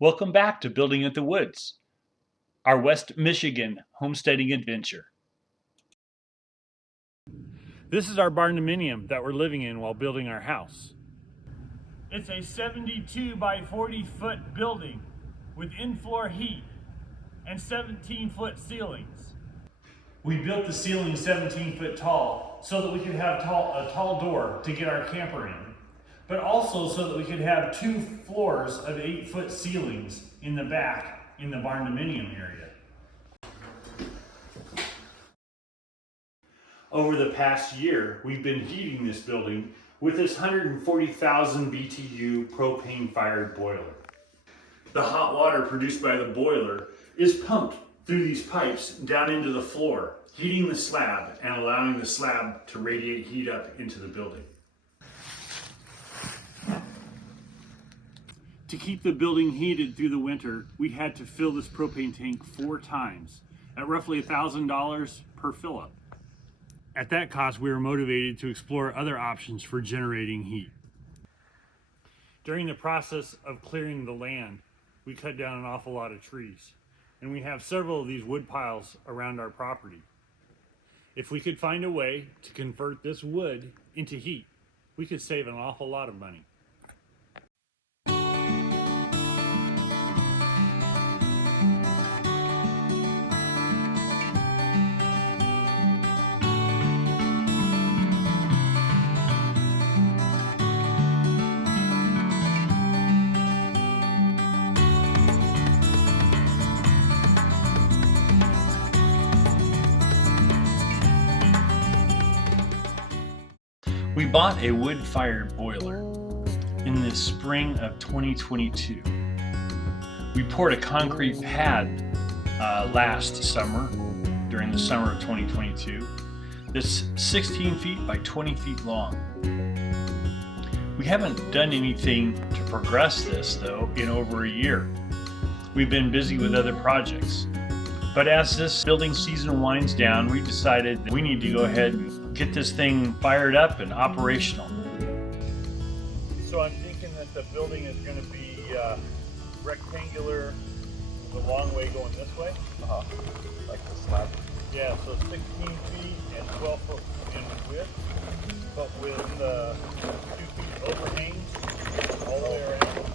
Welcome back to Building at the Woods, our West Michigan homesteading adventure. This is our barn-dominium that we're living in while building our house. It's a 72 by 40 foot building with in-floor heat and 17-foot ceilings. We built the ceiling 17 foot tall so that we could have a tall door to get our camper in, but also so that we could have 2 floors of 8-foot ceilings in the back in the barn-dominium area. Over the past year, we've been heating this building with this 140,000 BTU propane-fired boiler. The hot water produced by the boiler is pumped through these pipes down into the floor, heating the slab and allowing the slab to radiate heat up into the building. To keep the building heated through the winter, we had to fill this propane tank 4 times at roughly $1,000 per fill-up. At that cost, we were motivated to explore other options for generating heat. During the process of clearing the land, we cut down an awful lot of trees, and we have several of these wood piles around our property. If we could find a way to convert this wood into heat, we could save an awful lot of money. We bought a wood-fired boiler in the spring of 2022. We poured a concrete pad last summer, during the summer of 2022, that's 16 feet by 20 feet long. We haven't done anything to progress this, though, in over a year. We've been busy with other projects. But as this building season winds down, we decided that we need to go ahead and get this thing fired up and operational. So I'm thinking that the building is going to be rectangular, the long way going this way. Like the slab. Yeah, so 16 feet and 12 foot in width, but with 2 feet overhangs all the way around.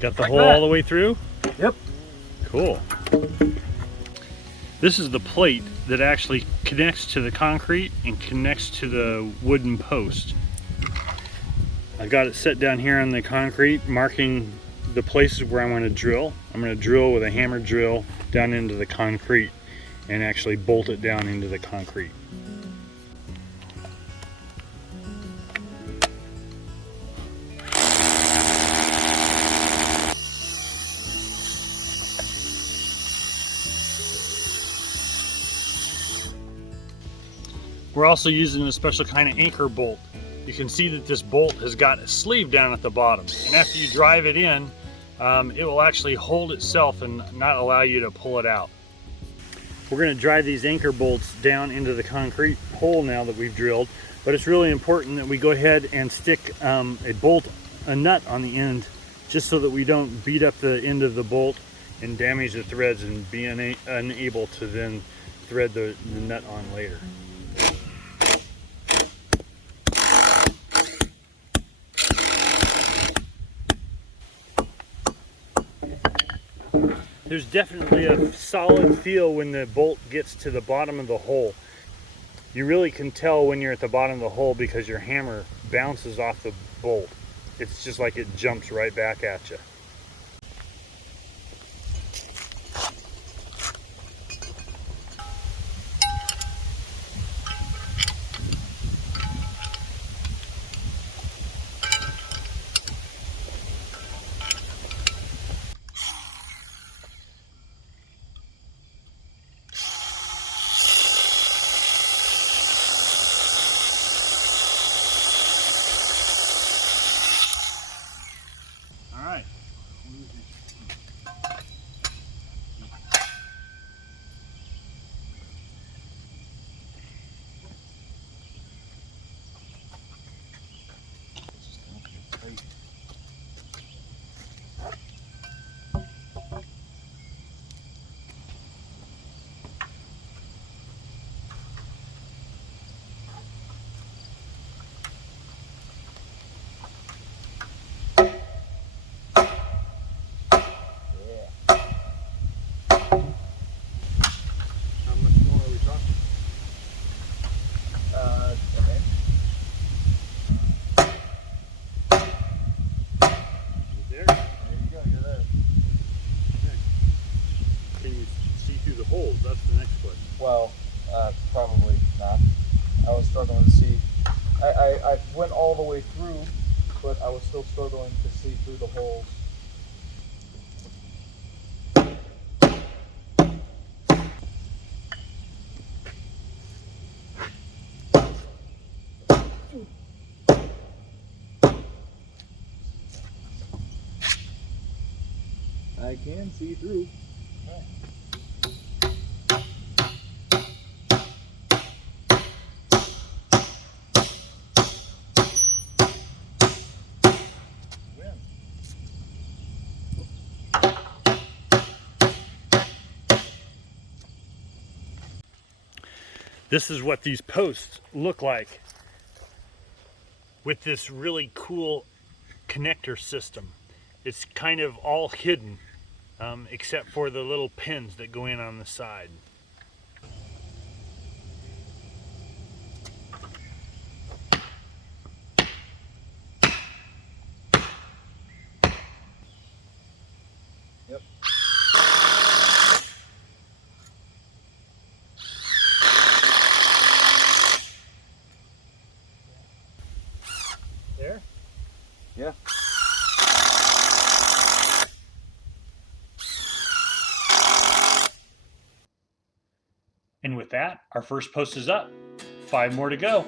Got the hole all the way through? Yep. Cool. This is the plate that actually connects to the concrete and connects to the wooden post. I've got it set down here on the concrete, marking the places where I'm going to drill. I'm going to drill with a hammer drill down into the concrete and actually bolt it down into the concrete. We're also using a special kind of anchor bolt. You can see that this bolt has got a sleeve down at the bottom, and after you drive it in, it will actually hold itself and not allow you to pull it out. We're going to drive these anchor bolts down into the concrete hole now that we've drilled, but it's really important that we go ahead and stick a nut on the end, just so that we don't beat up the end of the bolt and damage the threads and be unable to then thread the nut on later. There's definitely a solid feel when the bolt gets to the bottom of the hole. You really can tell when you're at the bottom of the hole because your hammer bounces off the bolt. It's just like it jumps right back at you. holes? That's the next question. Well, probably not. I was struggling to see. I went all the way through, but I was still struggling to see through the holes. I can see through. This is what these posts look like with this really cool connector system. It's kind of all hidden except for the little pins that go in on the side. Yep. There? Yeah. And with that, our first post is up. 5 more to go.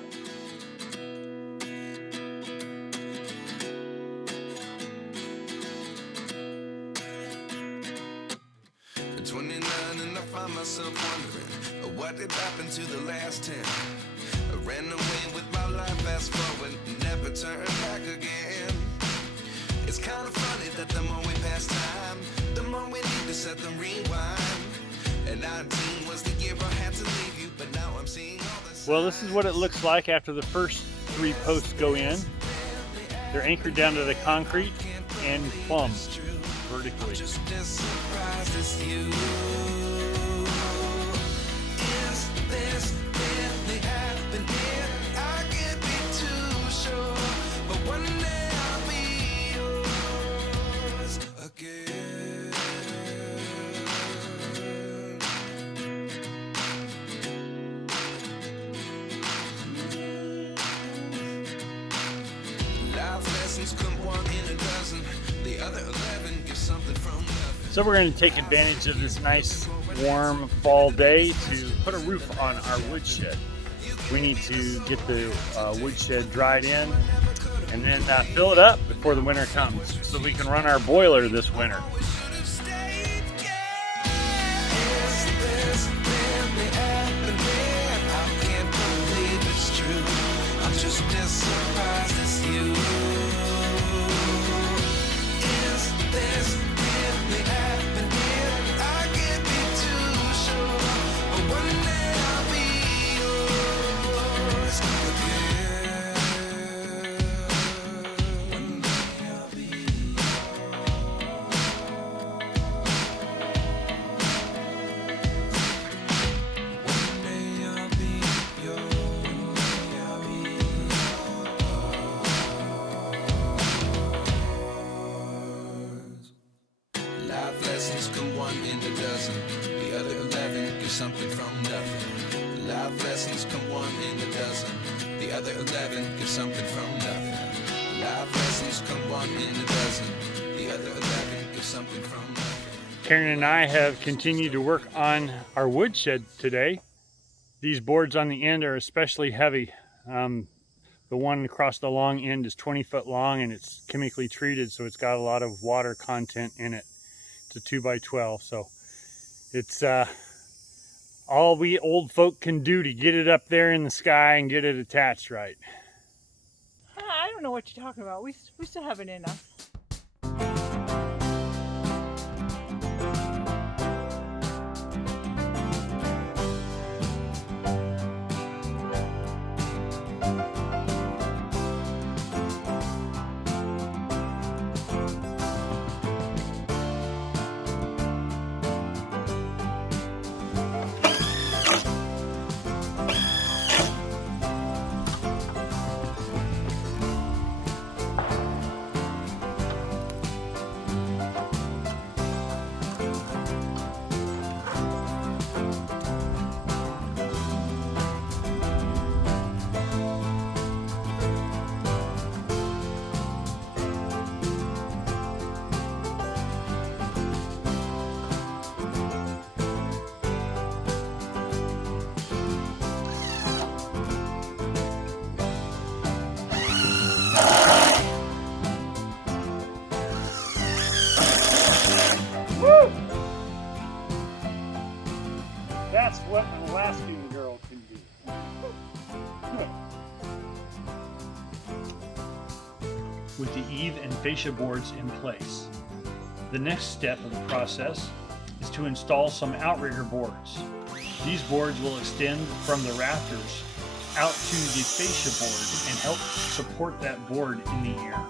At 29 and I find myself wondering what did happen to the last 10. I ran away with my life, fast forward, never turn back again. It's kind of funny that the more we pass time, the more we need to set them rewind. And 19 was the year I had to leave you, but now I'm seeing all this. Well, this is what it looks like after the first 3 posts go in. They're anchored down to the concrete and plumb vertically. Just as surprised as you. Is this really happening? I can't be too sure, but one day I'll be yours again. Life lessons come one in a dozen. The other 11 give something from nothing. So we're going to take advantage of this nice warm fall day to put a roof on our woodshed. We need to get the woodshed dried in and then fill it up before the winter comes so we can run our boiler this winter. Just as surprised as you. Is this really happening? I can't be too sure, but one day I'll be yours again. One day I'll be yours. One day I'll be yours. Life lessons come one in a dozen. The other 11 give something from nothing. Life lessons come one in a dozen. The other 11 give something from nothing. Life lessons come one in a dozen. The other 11 give something from nothing. Karen and I have continued to work on our woodshed today. These boards on the end are especially heavy. The one across the long end is 20 foot long and it's chemically treated, so it's got a lot of water content in it. It's a 2x12, so it's all we old folk can do to get it up there in the sky and get it attached right. I don't know what you're talking about. We still have it in us. That's what an Alaskan girl can do. With the eave and fascia boards in place, the next step of the process is to install some outrigger boards. These boards will extend from the rafters out to the fascia board and help support that board in the air.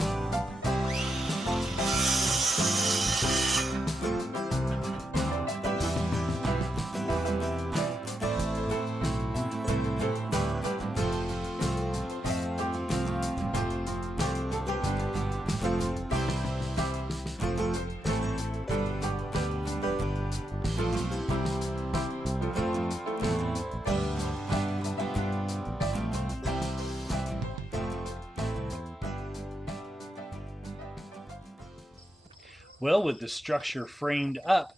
Well, with the structure framed up,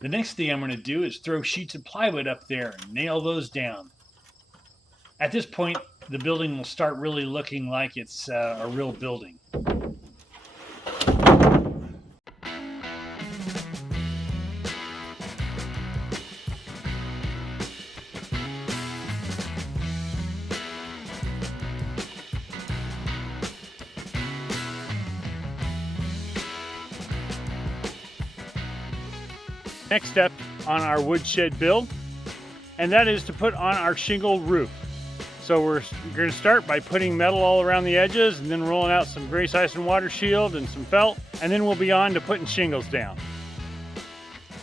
the next thing I'm going to do is throw sheets of plywood up there and nail those down. At this point, the building will start really looking like it's a real building. Next step on our woodshed build, and that is to put on our shingle roof. So we're going to start by putting metal all around the edges and then rolling out some grease ice and water shield and some felt, and then we'll be on to putting shingles down.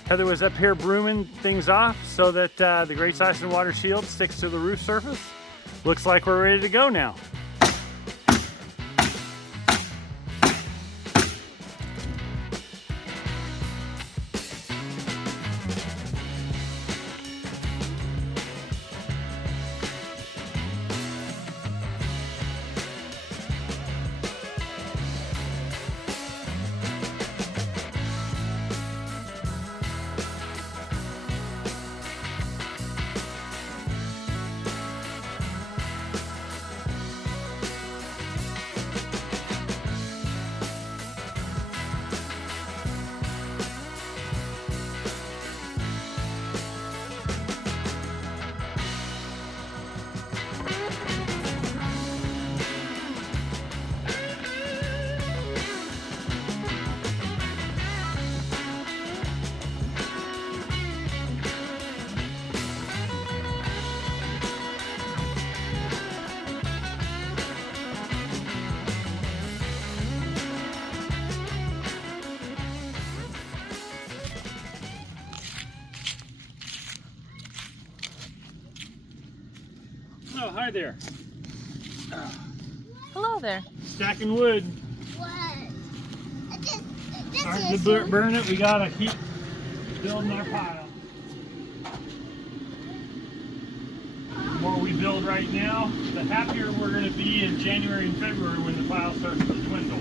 Heather was up here brooming things off so that the grease ice and water shield sticks to the roof surface. Looks like we're ready to go now. Oh, hi there. Hello there. Stacking wood. What? Starting to burn it. We gotta keep building our pile. The more we build right now, the happier we're going to be in January and February when the pile starts to dwindle.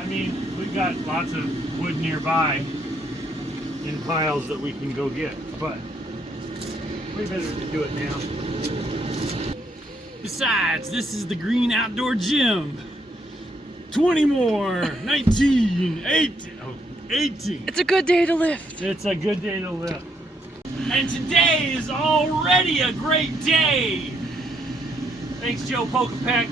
I mean, we've got lots of wood nearby in piles that we can go get, but we better do it now. Besides, this is the Green Outdoor Gym. 20 more, 19, 18, 18. It's a good day to lift. It's a good day to lift. And today is already a great day. Thanks, Joe Pokapek.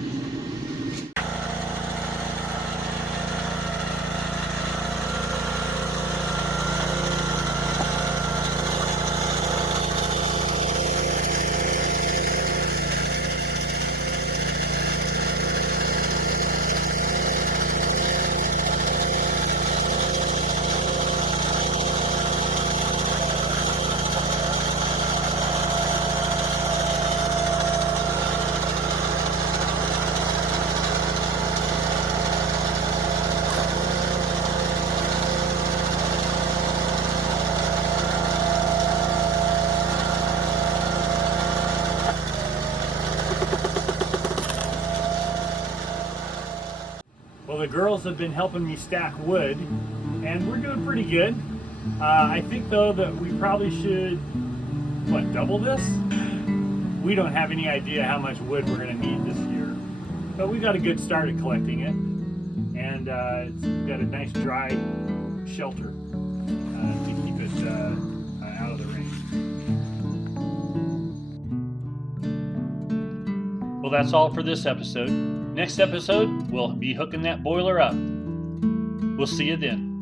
Well, the girls have been helping me stack wood, and we're doing pretty good. I think, though, that we probably should, what, double this? We don't have any idea how much wood we're going to need this year, but we got a good start at collecting it, and it's got a nice dry shelter to keep it out of the rain. Well, that's all for this episode. Next episode, we'll be hooking that boiler up. We'll see you then.